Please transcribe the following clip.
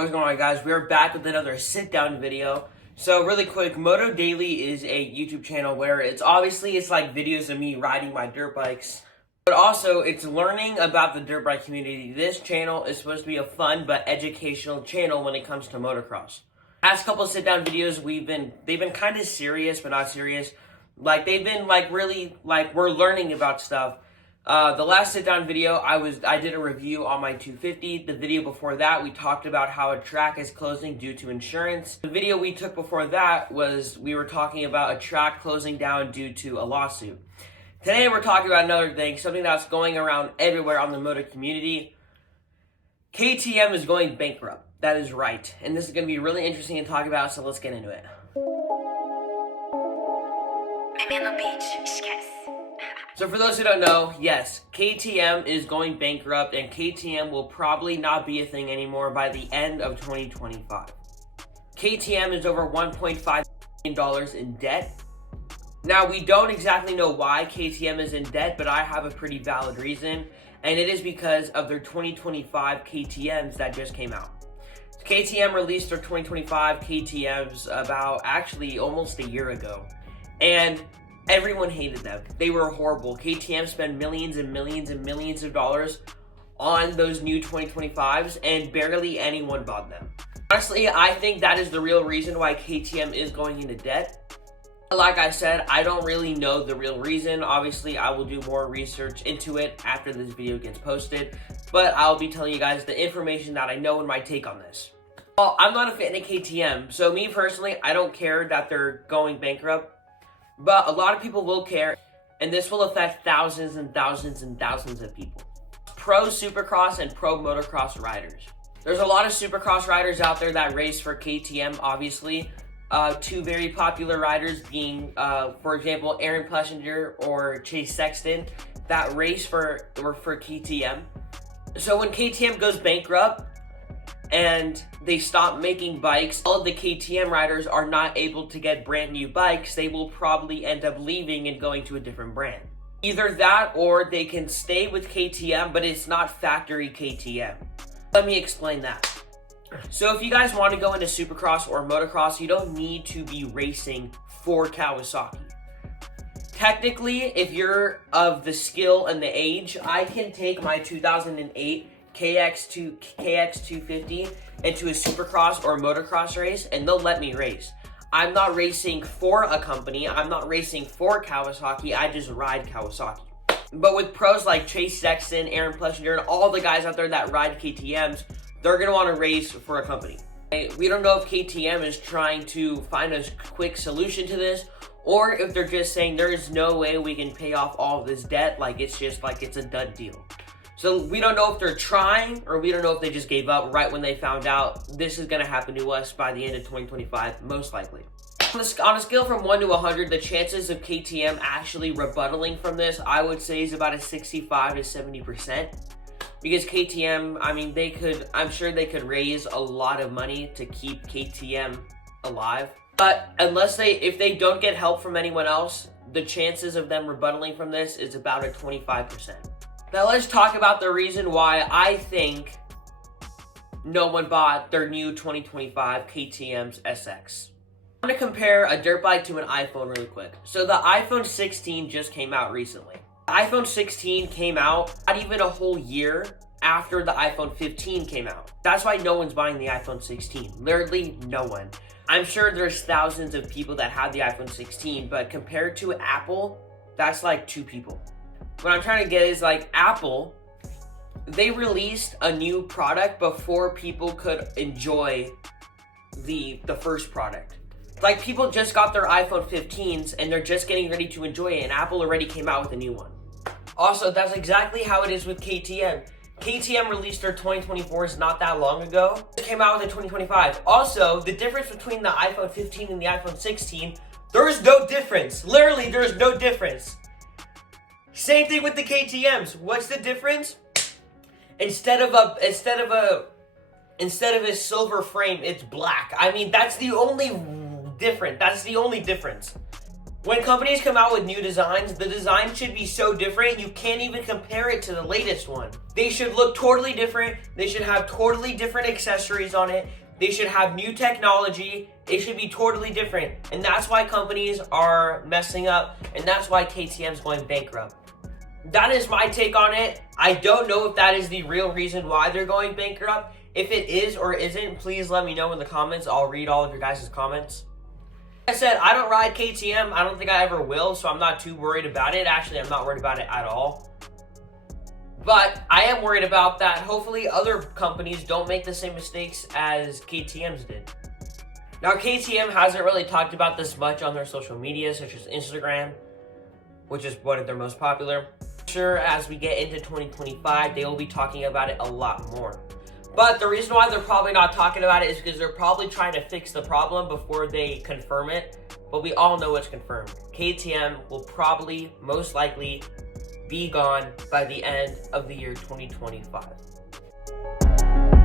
What's going on, guys? We're back with another sit-down video. So really quick, Moto Daily is a YouTube channel where it's like videos of me riding my dirt bikes, but also it's learning about the dirt bike community. This channel is supposed to be a fun but educational channel when it comes to motocross. Last couple of sit-down videos, they've been kind of serious but not serious. They've been we're learning about stuff. The last sit-down video, I did a review on my 250. The video before that, we talked about how a track is closing due to insurance. The video we took before that we were talking about a track closing down due to a lawsuit. Today we're talking about another thing, something that's going around everywhere on the moto community. KTM is going bankrupt. That is right. And this is going to be really interesting to talk about, so let's get into it. So for those who don't know, yes, KTM is going bankrupt, and KTM will probably not be a thing anymore by the end of 2025. KTM is over $1.5 million in debt. Now, we don't exactly know why KTM is in debt, but I have a pretty valid reason, and it is because of their 2025 KTMs that just came out. KTM released their 2025 KTMs almost a year ago, and everyone hated them. They were horrible. KTM spent millions and millions and millions of dollars on those new 2025s, and barely anyone bought them. Honestly, I think that is the real reason why KTM is going into debt. Like I said, I don't really know the real reason. Obviously, I will do more research into it after this video gets posted, but I'll be telling you guys the information that I know and my take on this. Well, I'm not a fan of KTM, so me personally, I don't care that they're going bankrupt. But a lot of people will care, and this will affect thousands and thousands and thousands of people. Pro Supercross and pro motocross riders. There's a lot of Supercross riders out there that race for KTM, obviously. Two very popular riders being, for example, Aaron Plessinger or Chase Sexton that race for KTM. So when KTM goes bankrupt, and they stop making bikes, all of the KTM riders are not able to get brand new bikes. They will probably end up leaving and going to a different brand. Either that, or they can stay with KTM, but it's not factory KTM. Let me explain that. So if you guys want to go into Supercross or motocross, you don't need to be racing for Kawasaki. Technically, if you're of the skill and the age, I can take my 2008 KX250 into a Supercross or motocross race, and they'll let me race. I'm not racing for a company. I'm not racing for Kawasaki. I just ride Kawasaki. But with pros like Chase Sexton, Aaron Plessinger, and all the guys out there that ride KTMs, they're going to want to race for a company. We don't know if KTM is trying to find a quick solution to this, or if they're just saying there is no way we can pay off all of this debt, it's a done deal. So we don't know if they're trying, or we don't know if they just gave up right when they found out this is going to happen to us by the end of 2025, most likely. On a scale from 1 to 100, the chances of KTM actually rebuttaling from this, I would say, is about a 65 to 70%. Because KTM, I'm sure they could raise a lot of money to keep KTM alive. But if they don't get help from anyone else, the chances of them rebuttaling from this is about a 25%. Now let's talk about the reason why I think no one bought their new 2025 KTM's SX. I'm going to compare a dirt bike to an iPhone really quick. So the iPhone 16 just came out recently. The iPhone 16 came out not even a whole year after the iPhone 15 came out. That's why no one's buying the iPhone 16. Literally no one. I'm sure there's thousands of people that have the iPhone 16, but compared to Apple, that's like 2 people. What I'm trying to get is Apple, they released a new product before people could enjoy the first product. People just got their iPhone 15s and they're just getting ready to enjoy it, and Apple already came out with a new one. Also, that's exactly how it is with KTM. KTM released their 2024s not that long ago. They came out with a 2025. Also, the difference between the iPhone 15 and the iPhone 16, there is no difference. Literally, there is no difference. Same thing with the KTMs. What's the difference? Instead of a silver frame, it's black. That's the only difference. When companies come out with new designs, the design should be so different you can't even compare it to the latest one. They should look totally different. They should have totally different accessories on it. They should have new technology. It should be totally different. And that's why companies are messing up, and that's why KTM's going bankrupt. That is my take on it. I don't know if that is the real reason why they're going bankrupt. If it is or isn't, please let me know in the comments. I'll read all of your guys' comments. Like I said, I don't ride KTM. I don't think I ever will, so I'm not too worried about it. Actually, I'm not worried about it at all. But I am worried about that. Hopefully other companies don't make the same mistakes as KTM's did. Now, KTM hasn't really talked about this much on their social media, such as Instagram, which is one of their most popular. Sure, as we get into 2025, they will be talking about it a lot more. But the reason why they're probably not talking about it is because they're probably trying to fix the problem before they confirm it. But we all know it's confirmed. KTM will probably, most likely, be gone by the end of the year 2025.